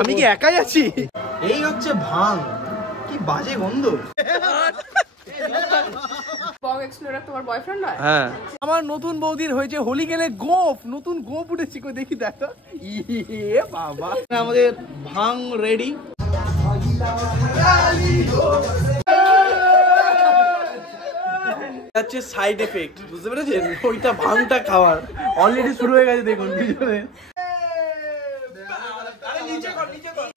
আমি কি একাই আছি? এই হচ্ছে ভাং, কি বাজে গন্ধ। হ্যাঁ, আমার নতুন বৌদির হয়েছে হোলি গেলে গোপ, নতুন গোপ উঠেছি, কই দেখি দেখো। ইয়ে বাবা, আমাদের ভাং রেডি। হচ্ছে সাইড এফেক্ট, বুঝতে পেরেছেন? ওইটা ভাংটা খাওয়ার অলরেডি শুরু হয়ে গেছে, দেখুন পিছনে।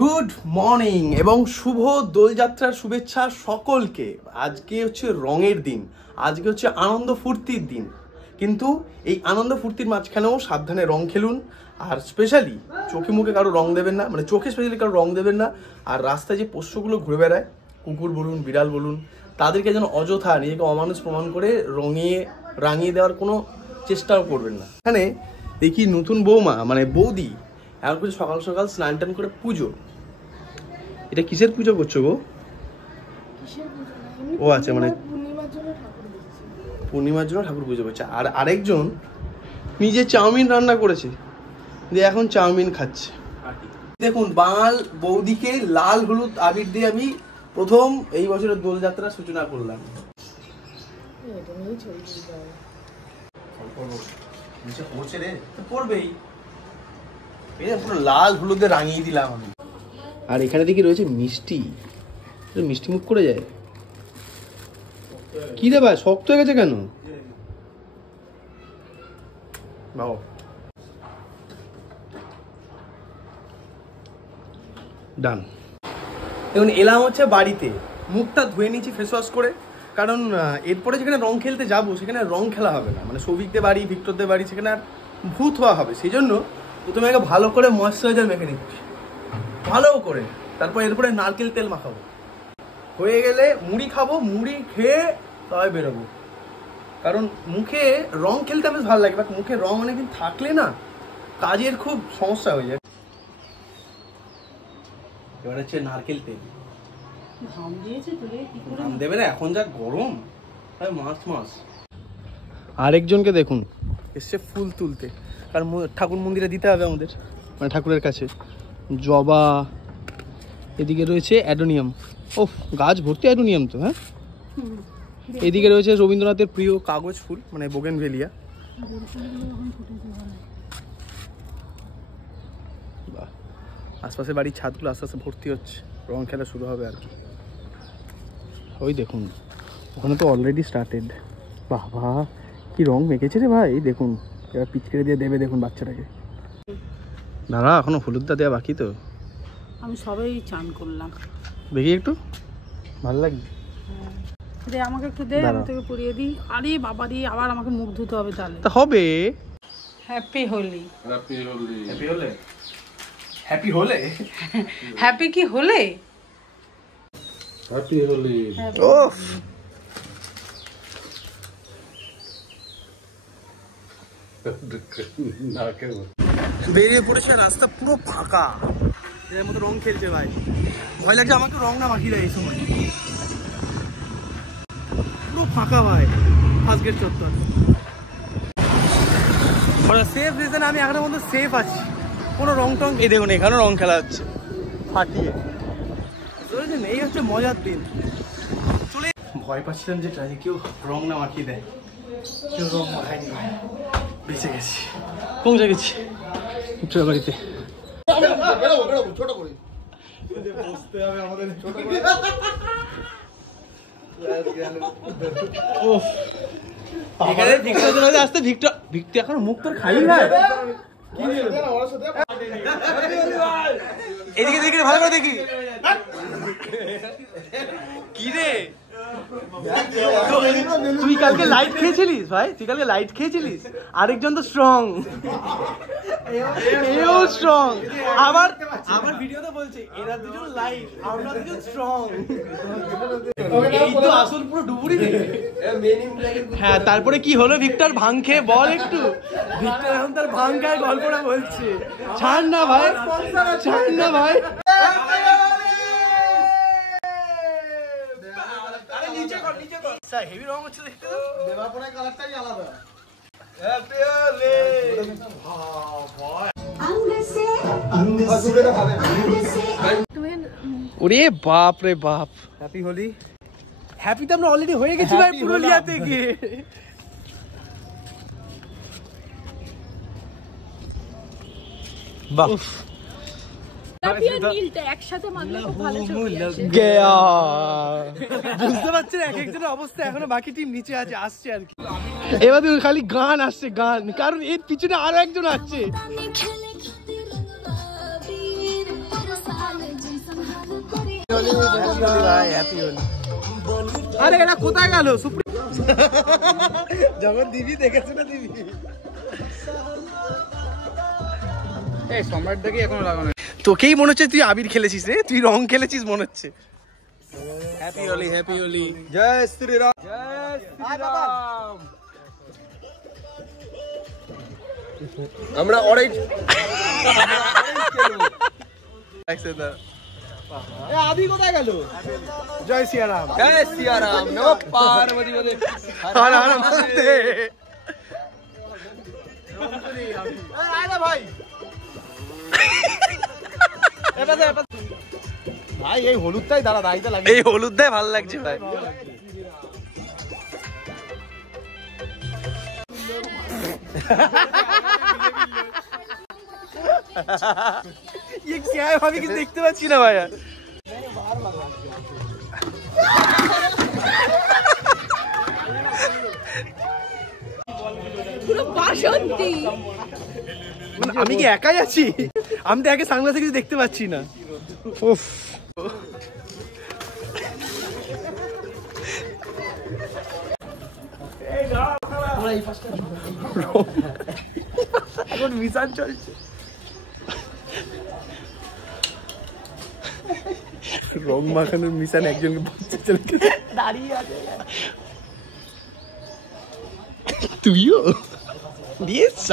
গুড মর্নিং এবং শুভ দোলযাত্রার শুভেচ্ছা সকলকে। আজকে হচ্ছে রঙের দিন, আজকে হচ্ছে আনন্দ ফুর্তির দিন, কিন্তু এই আনন্দ ফুর্তির মাঝখানেও সাবধানে রং খেলুন। আর স্পেশালি চোখে মুখে কারো রং দেবেন না, মানে চোখে স্পেশালি কারো রং দেবেন না। আর রাস্তায় যে পোষ্যগুলো ঘুরে বেড়ায়, কুকুর বলুন বিড়াল বলুন, তাদেরকে যেন অযথা নিজেকে অমানুষ প্রমাণ করে রাঙিয়ে দেওয়ার কোনো চেষ্টাও করবেন না। এখানে দেখি নতুন বৌমা মানে বৌদি এখন কিছু সকাল সকাল স্নান টান করে পুজো। এটা কিসের পুজো করছো গো? ও আচ্ছা, মানে পূর্ণিমার জন্য ঠাকুর পুজো করছে। আর আরেকজন নিজে চাউমিন রান্না করেছে, দিয়ে এখন চাউমিন খাচ্ছে। দেখুন, বাঙাল বৌদিকে লাল হলুদ আবির দিয়ে আমি প্রথম এই বছরের দোলযাত্রার সূচনা করলাম। পড়বেই, পুরো লাল হলুদে রাঙিয়ে দিলাম আমি। আর এখানে দেখি রয়েছে মিষ্টি, মিষ্টি মুখ করে যায়। কি রে ভাই, শক্ত হয়ে গেছে কেন? ডান। এখন এলাম হচ্ছে বাড়িতে, মুখটা ধুয়ে নিয়েছি ফেস ওয়াশ করে, কারণ এরপরে যেখানে রং খেলতে যাবো সেখানে রং খেলা হবে না, মানে সৌভিকদের বাড়ি ভিক্টরদের বাড়ি, সেখানে আর ভূত হওয়া হবে। সেই জন্য প্রথমে আগে ভালো করে ময়েশ্চারাইজার মেখে নিচ্ছি, ভালো করে। তারপর এরপরে নারকেল তেল মাখাবো, হয়ে গেলে মুড়ি খাবো, মুড়ি খেয়ে তবে বেরোবো। কারণ মুখে রং খেলতে বেশ ভালো লাগে, বাট মুখে রং অনেকদিন থাকলে না কাজের খুব সমস্যা হয়ে যায়। এবার হচ্ছে নারকেল তেল। ঘাম দেবে না, এখন যা গরম, মাস। আরেকজনকে দেখুন এসছে ফুল তুলতে, কারণ ঠাকুর মন্দিরে দিতে হবে আমাদের, মানে ঠাকুরের কাছে। জবা, এদিকে রয়েছে অ্যাডোনিয়াম। ওহ, গাছ ভর্তি অ্যাডোনিয়াম তো। হ্যাঁ, এদিকে রয়েছে রবীন্দ্রনাথের প্রিয় কাগজ ফুল, মানে বোগেনভেলিয়া। বাহ, আশপাশে বাড়ির ছাদগুলো আস্তে আস্তে ভর্তি হচ্ছে, রং খেলা শুরু হবে আর কি। ওই দেখুন, ওখানে তো অলরেডি স্টার্টেড। বাবা, কি রং মেখেছে রে ভাই, দেখুন। এবার পিচকেড়ে দিয়ে দেবে, দেখুন বাচ্চাটাকে। দাঁড়া, এখনো হলুদটা দেওয়া বাকি তো। আমি সবাই চান করলাম, দেখি একটু ভালো লাগবে। দে আমাকে একটু দে, আমি তোকে পরিয়ে দিই। আরে বাবা রে, আবার আমাকে মুখ ধুতে হবে তাহলে। তা হবে। Happy Holi. Happy Holi. Happy Holi. Happy Holi. Happy কি হোলে? হ্যাপি হোলি। ওফ, বেরিয়ে পড়েছে, রাস্তা পুরো ফাঁকা, এর মতো রং খেলছে ভাই। ভয় লাগছে আমাকে রং না মাখিয়ে দেয় এই সময়। পুরো ফাঁকা ভাই, ফার্স্ট গেট চত্বর। সেফ রিজন, আমি এখনো মধ্যে সেফ আছি, কোনো রং টং। এই দেখুন, এখানেও রং খেলা হচ্ছে ফাটিয়ে। এই হচ্ছে মজার দিন। চলে ভয় পাচ্ছিলাম যে কেউ রং না মাখিয়ে দেয়, কেউ রং মাখায়নি, বেঁচে গেছি। পৌঁছে গেছি বাড়িতে। এখানে ভিক্টর আসতে, ভিক্টর এখন মুখ তোর খাই না। এদিকে দেখি, ভালো করে দেখি। কি রে, তুই কালকে লাইট খেয়েছিলিস ভাই? তুই কালকে লাইট খেয়েছিলিস? আরেকজন তো স্ট্রং, এও স্ট্রং। আবার ভিডিওতে বলছে এরা দুজন লাইট, আমরা দুজন স্ট্রং। এই তো আসল পুরো ডুবুরি। হ্যাঁ, তারপরে কি হলো ভিক্টর? ভাং খেয়ে বল একটু। ভিক্টর এখন তার ভাং খায় গল্পটা বলছে। ছাড় না ভাই, ছাড় না ভাই। হেভি রং হচ্ছে দেখতে, দেবাপনের কালারটাই আলাদা। হ্যাপি হোলি। ওরে বাপ রে বাপ, হ্যাপি হোলি। হ্যাপি তো আমরা অলরেডি হয়ে গেছি ভাই পুরুলিয়াতে গিয়ে। বাহ, বুঝতে পারছেন এক একজনের অবস্থা। এখনো বাকি টিম নিচে আছে, আসছে আর কি। এবার খালি গান আসছে, গান, কারণ এর পিছনে আরো একজন আসছে। আরে এরা কোথায় গেল? যখন দিবি দেখেছে না দিবি, সম্রাটটাকে এখনো লাগানো। তোকেই মনে হচ্ছে তুই আবির খেলেছিস রে, তুই রং খেলেছিস মনে হচ্ছে। হ্যাপি হোলি, হ্যাপি হোলি, জয় শ্রীরাম, জয় শ্রীরাম। আমরা অরেঞ্জ আবি কোথায় গেল? জয় সিয়ারাম, জয় সিয়ারাম, নো পার্বতী বলে হর হর মহাদেব। আরে ভাই ভাই এই হলুদটাই দাঁড়া দাঁড়িয়ে লাগে, এই হলুদটাই ভালো লাগছে ভাই। ये क्या है भाभी, কিছু দেখতে পাচ্ছি না ভাইয়া। পুরো বাসন্তী, মানে আমি কি একাই আছি? আমি তো একে সানগ্লাসে কিছু দেখতে পাচ্ছি না। উফ, এখন মিশন চলছে, রং মাখানোর মিশন। একজনকে দাঁড়িয়ে আছে, তুইও দিয়েছ।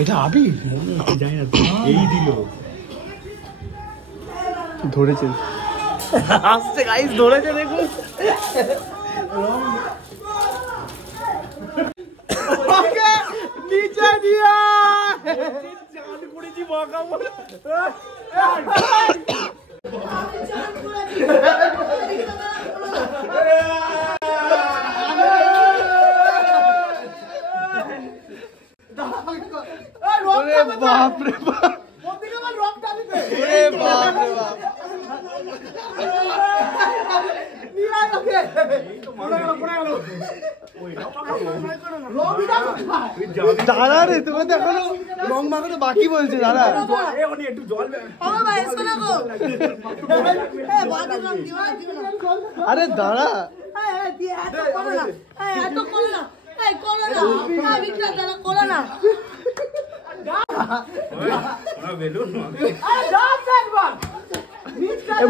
এটা আবি জানি না, এই দিল ধরেছে, আসছে গাইস, ধরেছে দেখুন। নিচে দিয়া জান করেছি বকা বলে। বাপ রে বাপ, ওরে বাপ রে বাপ, দাঁড়া রে, তোমার তো এখনো রং মাখানো বাকি বলছে। দাঁড়া, আরে দাঁড়া,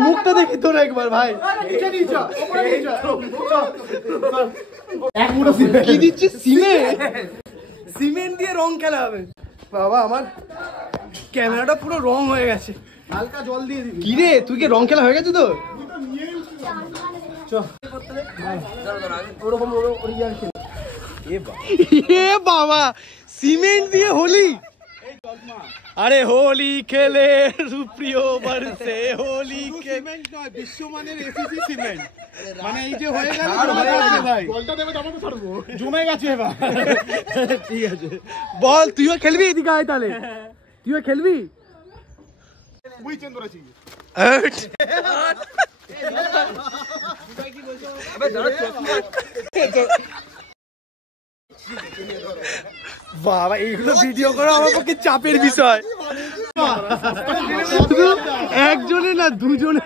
মুখটা দেখি তোর একবার ভাই। কি দিচ্ছে? সিমেন্ট, সিমেন্ট দিয়ে রং খেলা হবে। বাবা আমার ক্যামেরাটা পুরো রং হয়ে গেছে, হালকা জল দিয়ে দিবি। কি রে, তুই কি রং খেলা হয়ে গেছে তো? এ বাবা, সিমেন্ট দিয়ে হোলি। আরে হোলি খেলে সুপ্রিয় বর্ষে, হোলি সিমেন্ট নয়, বিশ্বমানের এসিসি সিমেন্ট। মানে এই যে হয়ে গেল ভাই, বলটা দেবে তখন তো ছাড়বো, জমে গেছে এবার। ঠিক আছে, বল তুইও খেলবি? এদিকে আয় তাহলে, তুইও খেলবি? মুই চেঞ্জ করেছি। বাবা এইগুলো ভিডিও করা আমার পক্ষে চাপের বিষয়। শুধু একজনে না, দুজনে।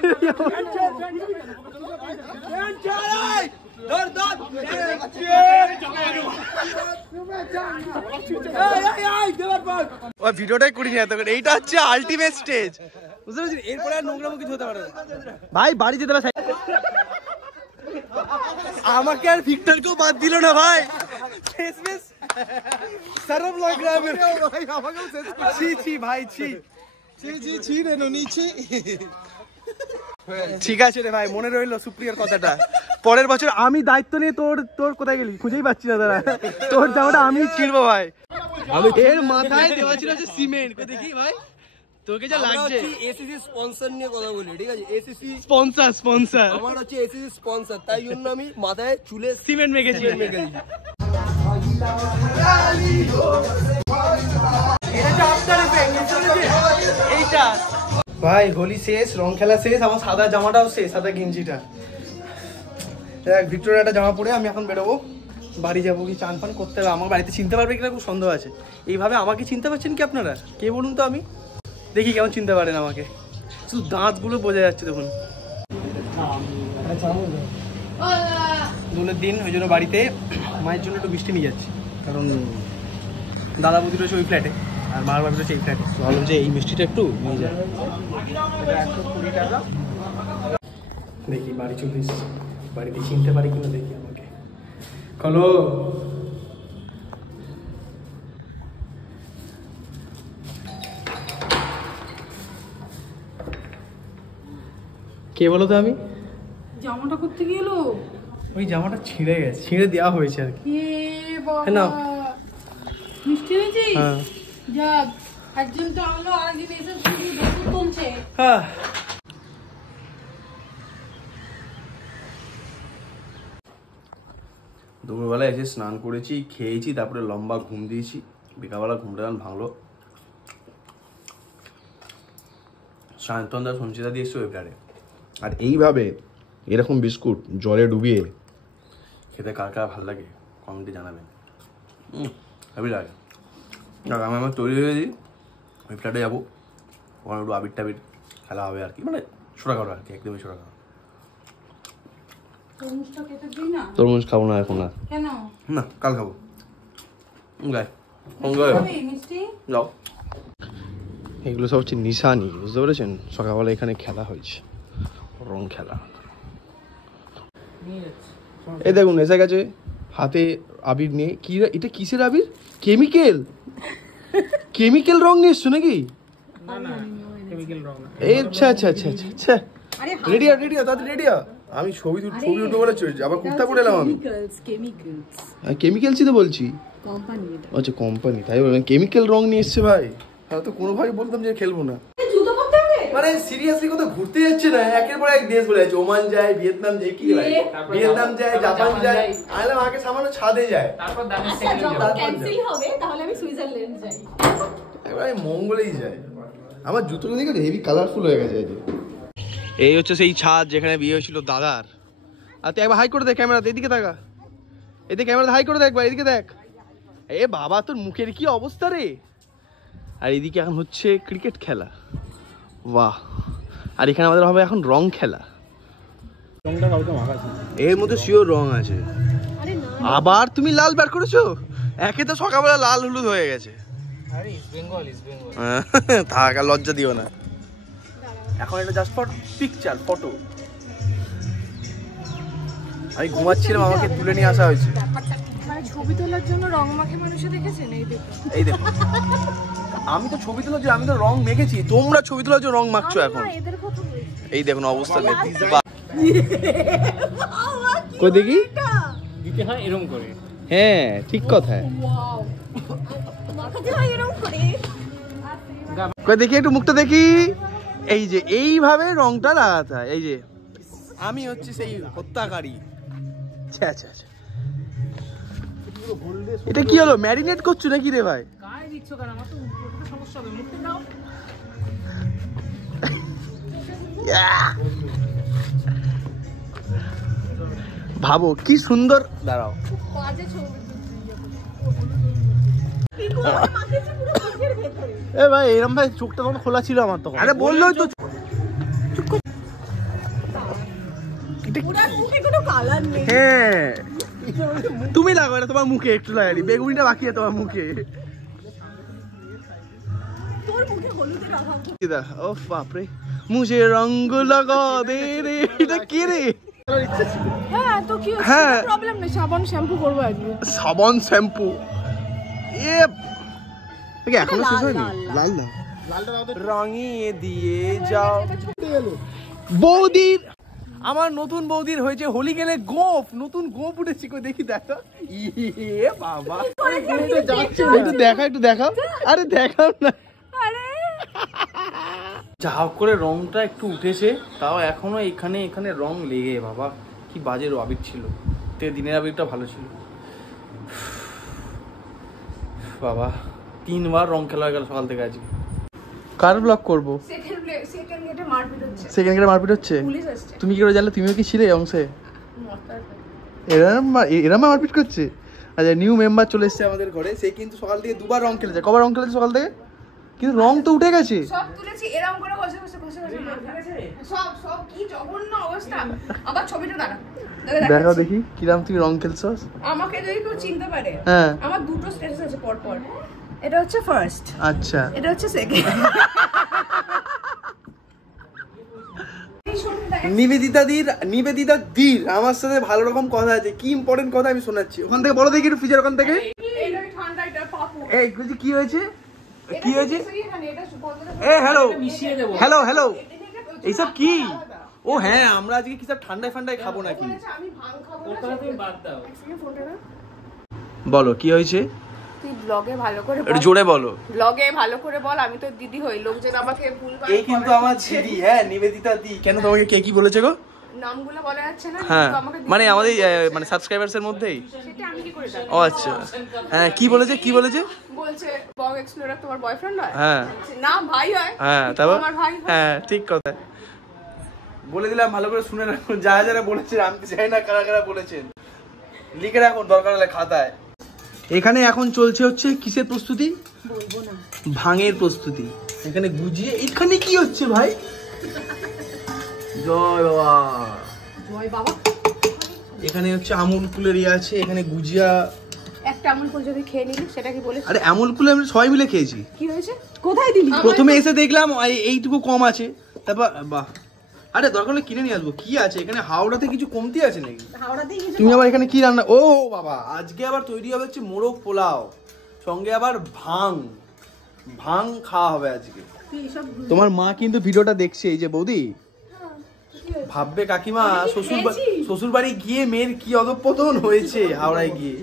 ভিডিওটাই করিনি এতক্ষণ, এইটা হচ্ছে আলটিমেট স্টেজ, বুঝতে পারছি। এরপরে আর নোংরামো কিছু হতে পারে ভাই, বাড়ি যেতে পারে। আমাকে আর ভিক্টরকেও বাদ দিল না ভাই, সরব লাগ রা ছি ছি ভাই ছি। ঠিক আছে রে ভাই, মনে রইলো সুপ্রিয়ার কথাটা। পরের বছর আমি দায়িত্ব নিয়ে তোর কোথায় গেলি খুঁজেই পাচ্ছি না দাদা, তোর জামাটা আমি ছিড়বো ভাই। এর মাথায় দেওয়া ছিল হচ্ছে সিমেন্ট, দেখি ভাই তোকে যা লাগছে। এসিসি স্পন্সর নিয়ে কথা বলি, ঠিক আছে? এসিসি স্পন্সর আমার হচ্ছে এসিসি স্পন্সর, তাই জন্য আমি মাথায় চুলে সিমেন্ট মেখেছি। ভাই হোলি শেষ, রং খেলা শেষ, আমার সাদা জামাটাও শেষ, সাদা গেঞ্জিটা। দেখ ভিক্টোরিয়াটা জামা পরে আমি এখন বেরোবো, বাড়ি যাবো, কি চান ফান করতে হবে। আমার বাড়িতে চিনতে পারবে কিনা খুব সন্দেহ আছে। এইভাবে আমাকে চিনতে পারছেন কি আপনারা? কে বলুন তো, আমি দেখি কেমন চিনতে পারেন আমাকে। শুধু দাঁতগুলো বোঝা যাচ্ছে দেখুন। দোলের দিন, ওই জন্য বাড়িতে মায়ের জন্য একটু মিষ্টি নিয়ে যাচ্ছি, কারণ দাদা বৌদি রয়েছে ওই ফ্ল্যাটে আর মার বাড়ি রয়েছে এই ফ্ল্যাটে। ভাবলাম যে এই মিষ্টিটা একটু নিয়ে যায়। 120 টাকা। দেখি বাড়ি চলে এসেছি, বাড়িতে চিনতে পারি কিনা দেখি আমাকে। হ্যালো, কে বলো তো? আমি জামাটা করতে গেল, ওই জামাটা ছিঁড়ে গেছে, ছিঁড়ে দেওয়া হয়েছে আর কি। না মিষ্টি হয়েছি। হ্যাঁ যাক, একজন তো আনলো, আরেকদিন এসে শুধু ঢেকুর তুলছে। হ্যাঁ, দুপুরবেলা এসে স্নান করেছি, খেয়েছি, তারপরে লম্বা ঘুম দিয়েছি। বিকালবেলা ঘুমটা ভাঙলো। সায়ন্তনদা সঞ্চিতা দিয়ে এসছে ওই ফ্ল্যাটে। আর এইভাবে এরকম বিস্কুট জলে ডুবিয়ে খেতে কার কার ভালো লাগে কমেন্টে জানাবেন। ভাবি লাগে। আমি আমার তৈরি হয়ে দিই, ওই ফ্ল্যাটে যাবো, ওখানে একটু আবির টাবির খেলা হবে আর কি, মানে ছোটাখাটো আর কি, একদমই ছোটাখাটো। তরমুজটা কেটে দিই না? তরমুজ খাবো না এখন আর। কেন? না, কাল খাবো। গাই মিষ্টি যাও। এগুলো সব হচ্ছে নিশানি, বুঝতে পেরেছেন? সকালবেলা এখানে খেলা হয়েছে, রং খেলা। এই দেখুন এসে গেছে হাতে আবির নিয়ে। কি এটা, কিসের আবির? কেমিক্যাল কেমিক্যাল রং নিয়ে এসছো নাকি? আচ্ছা আচ্ছা আচ্ছা আচ্ছা আচ্ছা, রেডি তাড়াতাড়ি রেডি। আমি ছবি উঠবো বলে আবার কুর্তা পরে এলাম আমি। কেমিক্যালসই তো বলছি। আচ্ছা কোম্পানি, তাই বলবেন কেমিক্যাল রং নিয়ে এসছে ভাই। হ্যাঁ তো কোনোভাবে বলতাম যে খেলবো না, মানে সিরিয়াসলি কোথাও ঘুরতে যাচ্ছে না, একের পর এক দেশ বলে যাচ্ছে। ওমান যায়, ভিয়েতনাম যায়, কি ভাই ভিয়েতনাম যায়, জাপান যায়। আইলাম আগে সামান্য ছাদে যায়, তারপর ক্যান্সেল হবে তাহলে আমি সুইজারল্যান্ড যাই। এবার মঙ্গলেই যায়। আমার জুতোটা দেখে হেভি কালারফুল হয়ে গেছে। এই হচ্ছে সেই ছাদ যেখানে বিয়ে হয়েছিল দাদার। আর তুই একবার হাই করে দেখ ক্যামেরাতে, এদিকে থাকা, এদিকে ক্যামেরাতে হাই করে দেখ ভাই, এদিকে দেখ। এ বাবা, তোর মুখের কি অবস্থা রে। আর এদিকে এখন হচ্ছে ক্রিকেট খেলা, বাহ। আর এখানে আমাদের হবে এখন রং খেলা। এর মধ্যে শিওর রং আছে। আবার তুমি লাল ব্যাট করেছো? একে তো সকালবেলা লাল হলুদ হয়ে গেছে। থাক, আর লজ্জা দিও না। এখন এটা জাস্ট ফর পিকচার, ফটো। আমি ঘুমাচ্ছিলাম, আমাকে তুলে নিয়ে আসা হয়েছে। মানে ছবি তোলার জন্য রং মাখে মানুষে দেখেছেন? এই দেখো, আমি তো ছবি তোলার জন্য, আমি তো রং মেখেছি, তোমরা ছবি তোলার জন্য রং মাখছো এখন। এই দেখুন অবস্থা, দেখি কই দেখি দিতে হয় এরকম করে। হ্যাঁ ঠিক কথা। কই দেখি একটু মুখটা দেখি। এই যে এইভাবে রংটা লাগাতে হয়। এই যে আমি হচ্ছে সেই হত্যাকারী। আচ্ছা আচ্ছা আচ্ছা, এটা কি হলো? ম্যারিনেট করছো নাকি রে ভাই? গায়ে দিচ্ছ কেন? আমার তো সমস্যা হবে, মুখে দাও। ভাবো কি সুন্দর। দাঁড়াও, এ ভাই এরম ভাই চোখটা তখন খোলা ছিল আমার তখন। আরে বললোই তো। হ্যাঁ তুমি লাগো, এটা তোমার মুখে একটু লাগালি, বেগুনিটা বাকি আছে তোমার মুখে। ও বাপরে, মুঝে রঙ লাগা দে রে। এটা কি রে? হ্যাঁ তো কি হচ্ছে? হ্যাঁ প্রবলেম নেই, সাবান শ্যাম্পু করব আজকে। সাবান শ্যাম্পু? এ এখনো শেষ হয়নি? লাল না রঙিয়ে দিয়ে যাও। বৌদির, আমার নতুন বৌদির হয়েছে হোলি গেলে গোপ, নতুন গোপ উঠেছি, কই দেখি দেখো। ইয়ে বাবা, একটু দেখা, একটু দেখাও। আরে দেখাও না। যা হোক করে রংটা একটু উঠেছে, তাও এখনো এখানে এখানে রং লেগে। বাবা কি বাজে আবির ছিল, দিনের আবিরটা ভালো ছিল। বাবা 3 বার রং খেলা হয়ে গেল সকাল থেকে আজকে। কার ব্লগ করবো? সেকেন্ড গেটে মারপিট হচ্ছে। সেকেন্ড গেটে মারপিট হচ্ছে? পুলিশ আসছে। তুমি কি করে জানলে? তুমিও কি ছিলে অংশে? এরা মারপিট করছে। আচ্ছা, নিউ মেম্বার চলে এসেছে আমাদের ঘরে। সে কিন্তু সকাল থেকে 2 বার রং খেলেছে। কবার রং খেলেছে সকাল থেকে? কিন্তু রং তো উঠে গেছে। সব তুলেছি এরকম করে বসে বসে বসে বসে সব সব কি জঘন্য অবস্থা। আবার ছবিটা দাঁড়া দেখাও দেখি কিরাম তুমি রং খেলছো। আমাকে যদি কেউ চিনতে পারে, হ্যাঁ, আমার দুটো স্ট্যাটাস আছে পর পর। এটা হচ্ছে ফার্স্ট, আচ্ছা এটা হচ্ছে সেকেন্ড। নিবেদিতা দির আমার সাথে ভালো রকম কথা আছে। কি ইম্পর্টেন্ট কথা আমি শোনাচ্ছি। ওখান থেকে বলো দেখি একটু, ফ্রিজের ওখান থেকে। এইটাই ঠান্ডা, এটা পাপু। এই বলছি কি হয়েছে? কি হয়েছে? এটা এ হ্যালো হ্যালো হ্যালো, এইসব কি? ও হ্যাঁ, আমরা আজকে কি সব ঠান্ডায় ফান্ডায় খাবো নাকি? আমি ভাং খাবো না। তুমি বাদ দাও। এক সেকেন্ড ফোনটা না। বলো কি হয়েছে? তুই ব্লগে ভালো করে একটু জোরে বলো। ব্লগে ভালো করে বল, আমি তো দিদি হই, লোকজন আমাকে ভুলভাল। এই কিন্তু আমার দিদি, হ্যাঁ নিবেদিতা দি। কেন তোমাকে কে কি বলেছে গো? নামগুলো বলা যাচ্ছে না, হ্যাঁ কিন্তু আমাকে মানে আমাদের মানে সাবস্ক্রাইবারস এর মধ্যেই। সেটা আমি কি করে জানি? ও আচ্ছা, হ্যাঁ কি বলেছে কি বলেছে? বলছে বগ এক্সপ্লোরার তোমার বয়ফ্রেন্ড হয়? হ্যাঁ না ভাই হয়। হ্যাঁ, তারপর আমার ভাই হয়। হ্যাঁ ঠিক কথা বলে দিলাম। ভালো করে শুনে রাখুন, যারা যারা বলেছেন। আমি জানি না কারা কারা বলেছেন, লিখে রাখুন দরকার হলে খাতায়। এখানে এখন চলছে হচ্ছে কিসের প্রস্তুতি? বলবো না। ভাঙের প্রস্তুতি। এখানে গুজিয়ে। এখানে কি হচ্ছে ভাই? জয় বাবা, জয় বাবা। এখানে হচ্ছে আমুল কুলের ইয়ে আছে। এখানে গুজিয়া, একটা আমুল কুল যদি খেয়ে নিলি সেটা কি বলেছিস? আরে আমুল কুলে আমরা সবাই মিলে খেয়েছি। কি হয়েছে? কোথায় দিলি? প্রথমে এসে দেখলাম এইটুকু কম আছে, তারপর বাহ, আরে দরকার হলে কিনে নিয়ে আসবো। কি আছে এখানে? হাওড়াতে কিছু কমতি আছে নাকি? হাওড়াতেই কিছু। তুমি আবার এখানে কি রান্না? ও বাবা, আজকে আবার তৈরি হবে হচ্ছে মোরগ পোলাও, সঙ্গে আবার ভাং খাওয়া হবে আজকে। তোমার মা কিন্তু ভিডিওটা দেখছে। এই যে বৌদি ভাববে কাকিমা শ্বশুর বাড়ি গিয়ে মেয়ের কি অধঃপতন হয়েছে হাওড়ায় গিয়ে।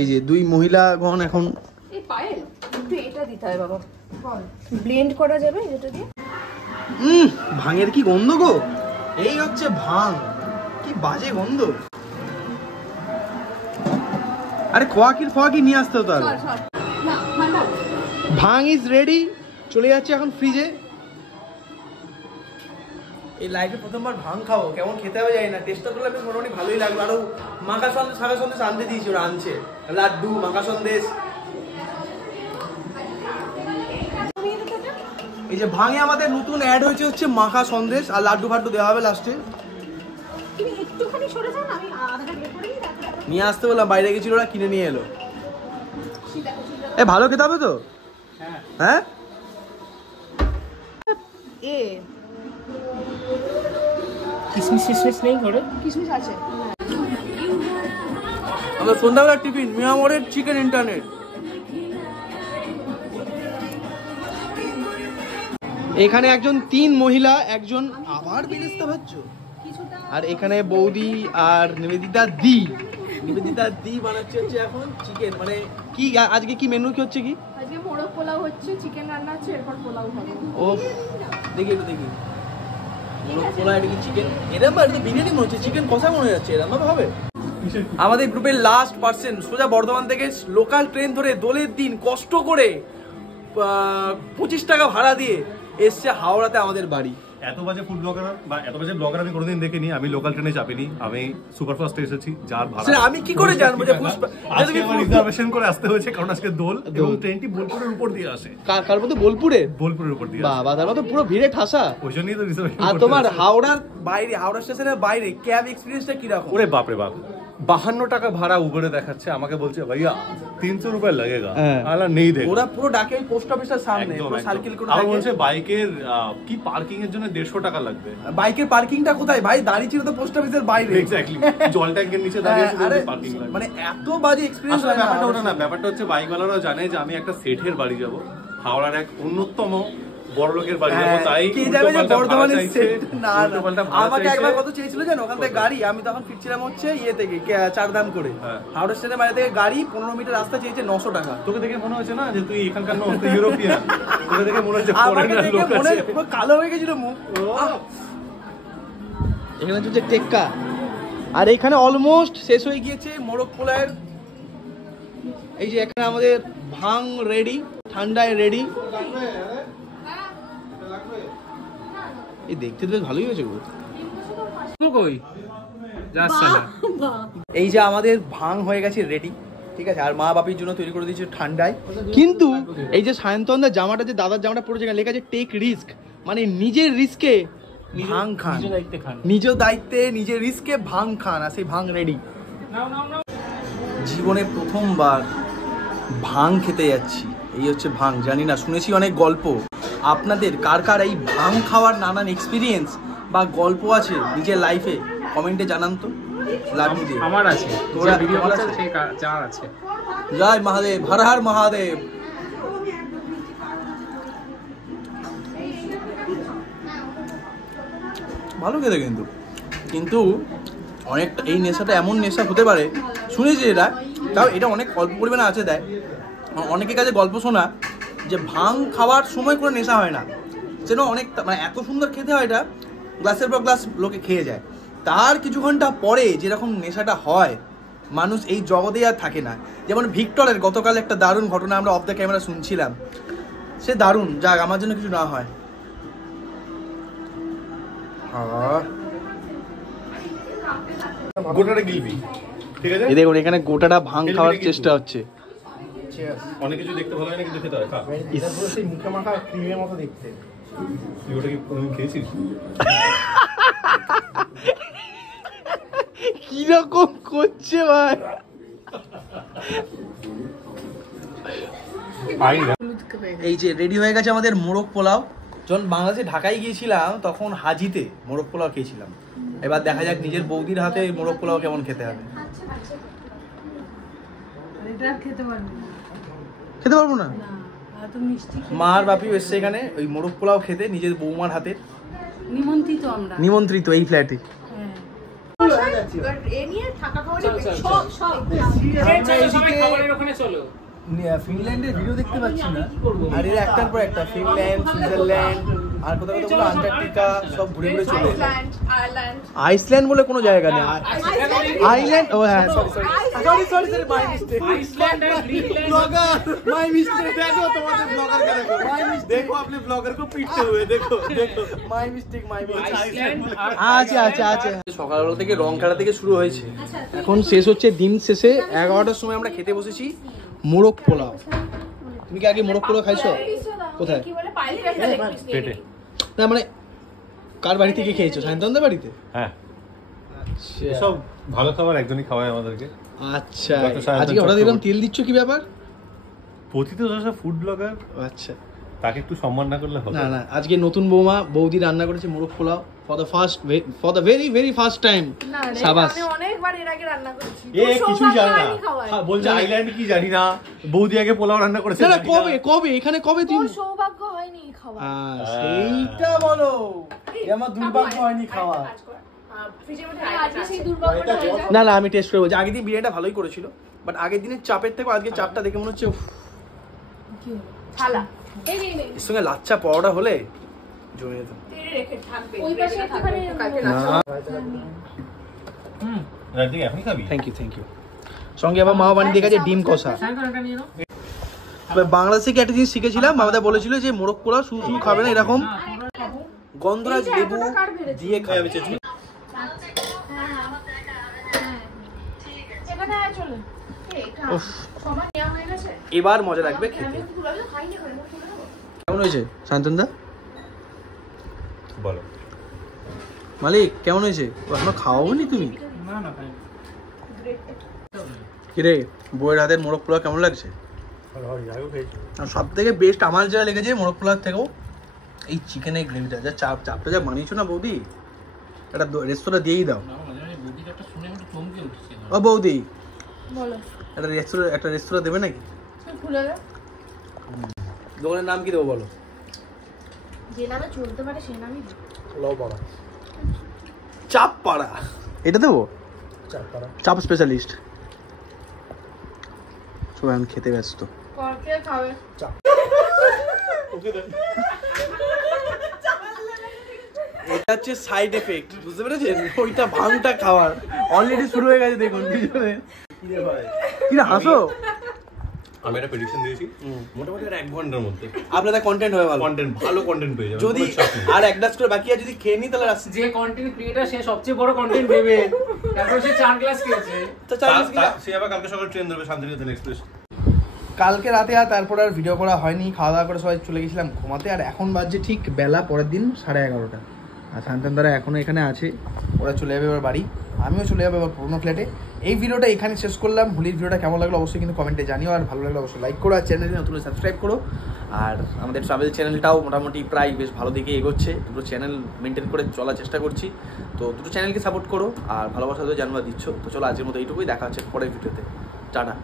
এই যে 2 মহিলাগণ এখন। এই পায়েল একটু এটা দিতে হয় বাবা। বল ব্লেন্ড করা যাবে এটা দিয়ে? ভাঙের কি গন্ধ গো! এই হচ্ছে ভাং, কি বাজে গন্ধ। আরে খোয়া কি নিয়ে আসতে হতো। আর না ঠান্ডা। ভাং ইজ রেডি, চলে যাচ্ছে এখন ফ্রিজে। এই লাইফে প্রথমবার ভাং খাবো, কেমন খেতে হবে জানি না। টেস্টটা করলে বেশ মোটামুটি ভালোই লাগলো। আরো মাখা সন্দেশ আনতে দিয়েছি, ওরা আনছে লাড্ডু মাখা সন্দেশ। এই যে ভাঙে আমাদের নতুন অ্যাড হয়েছে হচ্ছে মাখা সন্দেশ আর লাড্ডু ফাড্ডু দেওয়া হবে লাস্টে। তুমি একটুখানি সরে যাও না, আমি আধাটা বের করে দিই। নিয়ে আসতে বললাম, বাইরে গেছিল, ওরা কিনে নিয়ে এলো। এ ভালো খেতে হবে তো? হ্যাঁ এ কিশমিশ নেই ঘরে? কিশমিশ আছে। আমাদের সন্ধ্যাবেলার টিফিন মিয়ামরের চিকেন ইন্টারনেট। এখানে একজন 3 মহিলা, একজন আবার বেরেস্তা ভাজছো, আর এখানে বৌদি আর নিবেদিতা দি বানাচ্ছে হচ্ছে এখন চিকেন। মানে কি আজকে কি মেনু কি হচ্ছে? কি আজকে মোরগ পোলাও হচ্ছে, চিকেন রান্না আছে, এরপর পোলাও হবে। ও দেখি মোরগ পোলাও, এটা কি চিকেন? এরকম আর তো বিরিয়ানি মনে হচ্ছে, চিকেন কষা মনে যাচ্ছে। এরকম ভাবে হবে? আমাদের গ্রুপের লাস্ট পার্সন সোজা বর্ধমান থেকে লোকাল ট্রেন ধরে দোলের দিন কষ্ট করে 25 টাকা ভাড়া দিয়ে এসছে হাওড়াতে আমাদের বাড়ি। এত বাজে ফুড ব্লগার বা এত বাজে ব্লগার আমি কোনোদিন দেখিনি। আমি লোকাল ট্রেনে চাপিনি, আমি সুপারফাস্টে এসেছি। যার ভাড়া আমি কি করে জানবো যে আজকে আমার রিজার্ভেশন করে আসতে হয়েছে, কারণ আজকে দোল এবং ট্রেনটি বোলপুরের উপর দিয়ে আসে। কার মতো? বোলপুরের উপর দিয়ে। বাবা, তার মতো পুরো ভিড়ে ঠাসা। ওই জন্যই তো রিজার্ভেশন। আর তোমার হাওড়ার বাইরে, হাওড়া স্টেশনের বাইরে ক্যাব এক্সপিরিয়েন্সটা কি রকম? ওরে বাপ রে বাপ, 52 টাকা ভাড়া উবেরে দেখাচ্ছে। আমাকে বলছে ভাইয়া 300 রুপিয়া লাগেগা। আলা নেই দেখ, ওরা পুরো ডাকে পোস্ট অফিসের সামনে পুরো সার্কেল করে। আর বলছে বাইকের কি পার্কিং এর জন্য 150 টাকা লাগবে। বাইকের পার্কিংটা কোথায় ভাই? দাঁড়িয়ে ছিল তো পোস্ট অফিসের বাইরে। এক্স্যাক্টলি, জল ট্যাঙ্কের নিচে দাঁড়িয়ে ছিল পার্কিং লাগবে। মানে এত বাজে এক্সপেরিয়েন্স। আসলে ব্যাপারটা ওটা না, ব্যাপারটা হচ্ছে বাইকওয়ালারাও জানে যে আমি একটা সেঠের বাড়ি যাব, হাওড়ার এক অন্যতম বড় লোকের বাড়ি যাবো, তাই কে যাবে যে উল্টোপাল্টা বর্ধমানে ভাড়া চাইছে, না না উল্টোপাল্টা ভাড়া আমাকে চাইছে। একবার কত চেয়েছিল জানো ওখান থেকে গাড়ি, আমি তখন ফিরছিলাম হচ্ছে ইয়ে থেকে চারধাম করে হ্যাঁ। হাওড়া স্টেশনের বাইরে থেকে গাড়ি 15 মিটার রাস্তা চেয়েছে 900 টাকা। তোকে দেখে মনে হচ্ছে না যে তুই এখানকার নয়, তুই ইউরোপিয়ান। তোকে দেখে মনে হচ্ছে আমাকে ফরেনার দেখে লোক মনে আছে। পুরো কালো হয়ে গেছিল মুখ। এখানে হচ্ছে টেক্কা, আর এখানে অলমোস্ট শেষ হয়ে গিয়েছে মোরগ পোলাওয়ের। এই যে এখানে আমাদের ভাং রেডি, ঠান্ডায় রেডি। এই দেখতে তো বেশ ভালোই হয়েছে গো। এই যে আমাদের ভাং হয়ে গেছে রেডি, ঠিক আছে, আর মা বাপির জন্য তৈরি করে দিয়েছে ঠান্ডায়। কিন্তু এই যে সায়ন্তনদার জামাটা, যে দাদার জামাটা পড়েছে, এখানে লেখা আছে টেক রিস্ক, মানে নিজের রিস্কে ভাং খান, নিজ দায়িত্বে নিজের রিস্কে ভাং খান, আর সেই ভাং রেডি। জীবনে প্রথমবার ভাং খেতে যাচ্ছি, এই হচ্ছে ভাং। জানি না, শুনেছি অনেক গল্প, আপনাদের কার কার এই ভাং খাওয়ার নানান এক্সপিরিয়েন্স বা গল্প আছে নিজের লাইফে, কমেন্টে জানান তো। লাড্ডু দিয়ে আমার আছে, তোরা ভিডিও তোমার আছে আছে? যার আছে। জয় মহাদেব, হর হর মহাদেব। ভালো খেতে কিন্তু, কিন্তু অনেকটা এই নেশাটা এমন নেশা হতে পারে, শুনেছি এটা, তাও এটা অনেক অল্প পরিমাণে আছে দেয়। অনেকের কাছে গল্প শোনা যে ভাং খাওয়ার সময় কোনো নেশা হয় না, যেন অনেক মানে এত সুন্দর খেতে হয়, এটা গ্লাসের পর গ্লাস লোকে খেয়ে যায়, তার কিছু ঘন্টা পরে যেরকম নেশাটা হয় মানুষ এই জগতে আর থাকে না। যেমন ভিক্টরের গতকাল একটা দারুণ ঘটনা আমরা অফ দ্য ক্যামেরা শুনছিলাম, সে দারুণ, যাক আমার জন্য কিছু না হয়। গোটাটা গিলবি, ঠিক আছে? এই দেখুন এখানে গোটাটা ভাং খাওয়ার চেষ্টা হচ্ছে। অনেক কিছু দেখতে ভালো হয় না, কিন্তু খেতে হয়। খা। মুখে মাখা ক্রিমের মতো দেখতে। তুই ওটা কি কোনোদিন খেয়েছিস? কিরকম করছে ভাই, পাই না। এই যে রেডি হয়ে গেছে আমাদের মোরগ পোলাও। যখন বাংলাদেশে ঢাকায় গিয়েছিলাম তখন হাজিতে মোরগ পোলাও খেয়েছিলাম, এবার দেখা যাক নিজের বৌদির হাতে এই মোরগ পোলাও কেমন খেতে হবে। এটা আর খেতে পারবো না। খেতে পারবো না, না, এত মিষ্টি খেতে- মার বাপিও এসছে এখানে ওই মোরগ পোলাও খেতে, নিজের বৌমার হাতে নিমন্ত্রিত আমরা। নিমন্ত্রিত এই ফ্ল্যাটে। হ্যাঁ। এ নিয়ে থাকা খাওয়া সব সব ওখানে চলো। ফিনল্যান্ডের ভিডিও দেখতে পাচ্ছি না, আর এর একটার পর একটা ফিনল্যান্ড, সুইজারল্যান্ড, আর কোথাও কোথাও আন্টার্কটিকা সব ঘুরে ঘুরে চলে এলাম। আয়ারল্যান্ড আইসল্যান্ড বলে কোনো জায়গা নেই, আইল্যান্ড, ও হ্যাঁ sorry sorry sorry my mistake, Iceland আর গ্রিনল্যান্ড। Blogger my mistake. देखो तुम्हारे ब्लॉगर का देखो माय मिस्टेक, देखो अपने ब्लॉगर को पीटते हुए, देखो देखो माय मिस्टेक माय আইসল্যান্ড আর আচ্ছা আচ্ছা আচ্ছা। সকালবেলা থেকে রং খেলা থেকে শুরু হয়েছে, এখন শেষ হচ্ছে দিন শেষে 11টার সময় আমরা খেতে বসেছি মোরগ পোলাও। তুমি কি আগে মোরগ পোলাও খাইছো? কোথায়? কি বলে পাইলটা লেগ পিস নিয়ে পেটে। না মানে কার বাড়ি থেকে খেয়েছো? সায়ন্তনদের বাড়িতে? হ্যাঁ, সব ভালো খাবার একজনই খাওয়ায় আমাদেরকে। আচ্ছা, যত সায়ন্তন আজকে হঠাৎ দিলাম চক্রবর্তী। তেল দিচ্ছ, কি ব্যাপার? পতিত দশা ফুড ব্লগার, আচ্ছা, তাকে একটু সম্মান না করলে হবে না না, আজকে নতুন বৌদি রান্না করেছে মোরগ pulao for the very first time. না রে, সাবাস। আমি অনেকবার এর আগে রান্না করেছি। এ কিছুই জানে না, খাওয়ায়। বলছে আইল্যান্ড কি জানি না, বৌদি আগে পোলাও রান্না করেছে। না না, জানি না। কবে কবে এখানে কবে তোর তুমি? সৌভাগ্য হয়নি খাওয়া। সেইটা বলো, এ আমার দুর্ভাগ্য হয়নি খাওয়া। ফ্রিজের মধ্যে আজকে সেই দুর্ভাগ্যটা হয়ে যায়। না না, আমি টেস্ট করে বলছি, আগের দিন বিরিয়ানিটা ভালোই করেছিল, বাট আগের দিনের চাপের থেকে আজকে চাপটা দেখে মনে হচ্ছে উফ, থালা এই নে এর সঙ্গে লাচ্চা পরোটা হলে জমে যেত। তেরে রেখে থাকবে। ওই পাশে একটুখানি কালকে না, রাত থেকে এখনই খাবি? Thank you. সঙ্গে আবার মা বানিয়ে দিয়ে গেছে ডিম কষা। সায়ন্তনটা নিয়ে নাও। বাংলাদেশ থেকে একটা জিনিস শিখেছিলাম, মামাদা বলেছিল যে মোরগ পোলাও শুধু শুধু খাবে না, এরকম গন্ধরাজ লেবু দিয়ে খাবে। আমি চেষ্টা এখানে আয় চলে। উফ, সবার নেওয়া হয়ে গেছে। এবার মজা লাগবে খেতে। আমি একটু গুলাবি তো খাইনি করে মুখ তুলে দেবো। কেমন হয়েছে শান্তনদা? বলো। মালিক কেমন হয়েছে? এখনো খাওয়াওনি তুমি? না না খাই। কিরে, বইয়ের হাতের মোরগ পোলাও কেমন লাগছে? আর সব থেকে বেস্ট আমার যা লেগেছে মোরগ পোলাওর থেকেও এই চিকেনের গ্রেভিটা, যা চাপটা যা বানিয়েছো না বৌদি, একটা রেস্তোরাঁ দিয়েই দাও। বুদ্ধিটা শুনে একটু চমকে উঠছে। ও বৌদি, বলো। একটা রেস্তোরাঁ দেবে নাকি? খুলে দে। দোকানের নাম কি দেবো বলো? যে নামে চলতে পারে সেই নামই দিই। চাপ পাড়া। এটা দেবো চাপ স্পেশালিস্ট। সবাই এখন খেতে ব্যস্ত। কে খাবে? এটা হচ্ছে সাইড এফেক্ট, বুঝতে পেরেছেন? ওইটা ভাঙটা খাওয়ার অলরেডি শুরু হয়ে গেছে দেখুন পিছনে। কি না হাসো? আমি একটা প্রেডিকশন দিয়েছি মোটামুটি আর 1 ঘন্টার মধ্যে আপনাদের কন্টেন্ট হবে ভালো, ভালো কন্টেন্ট পেয়ে যাবেন। যদি আর এক গ্লাস করে বাকি আছে, যদি খেয়ে নিই তাহলে রাস্তা যে কন্টেন্ট ক্রিয়েটার সে সবচেয়ে বড় কন্টেন্ট দেবে। তারপর সে 4 গ্লাস খেয়েছে। তো চাইনিজ কি সে আবার কালকে সকালে ট্রেন ধরবে শান্তিনিকেতন এক্সপ্রেস। কালকে রাতে আর তারপর আর ভিডিও করা হয়নি, খাওয়া দাওয়া করে সবাই চলে গেছিলাম ঘুমাতে। আর এখন বাজছে ঠিক বেলা পরের দিন 11:30। আর শান্তনদারা এখনও এখানে আছে, ওরা চলে যাবে এবার বাড়ি, আমিও চলে যাবো এবার পুরোনো ফ্ল্যাটে। এই ভিডিওটা এখানে শেষ করলাম। হোলির ভিডিওটা কেমন লাগলো অবশ্যই কিন্তু কমেন্টে জানিও, আর ভালো লাগলে অবশ্যই লাইক করো, আর চ্যানেলটি নতুন সাবস্ক্রাইব করো। আর আমাদের ট্রাভেল চ্যানেলটাও মোটামুটি প্রায় বেশ ভালো দিকে এগোচ্ছে, দুটো চ্যানেল মেনটেন করে চলার চেষ্টা করছি। তো দুটো চ্যানেলকে সাপোর্ট করো আর ভালোবাসা দিয়ে জানবা দিচ্ছ। তো চলো আজকের মতো এইটুকুই, দেখা হচ্ছে পরের ভিডিওতে। টাটা।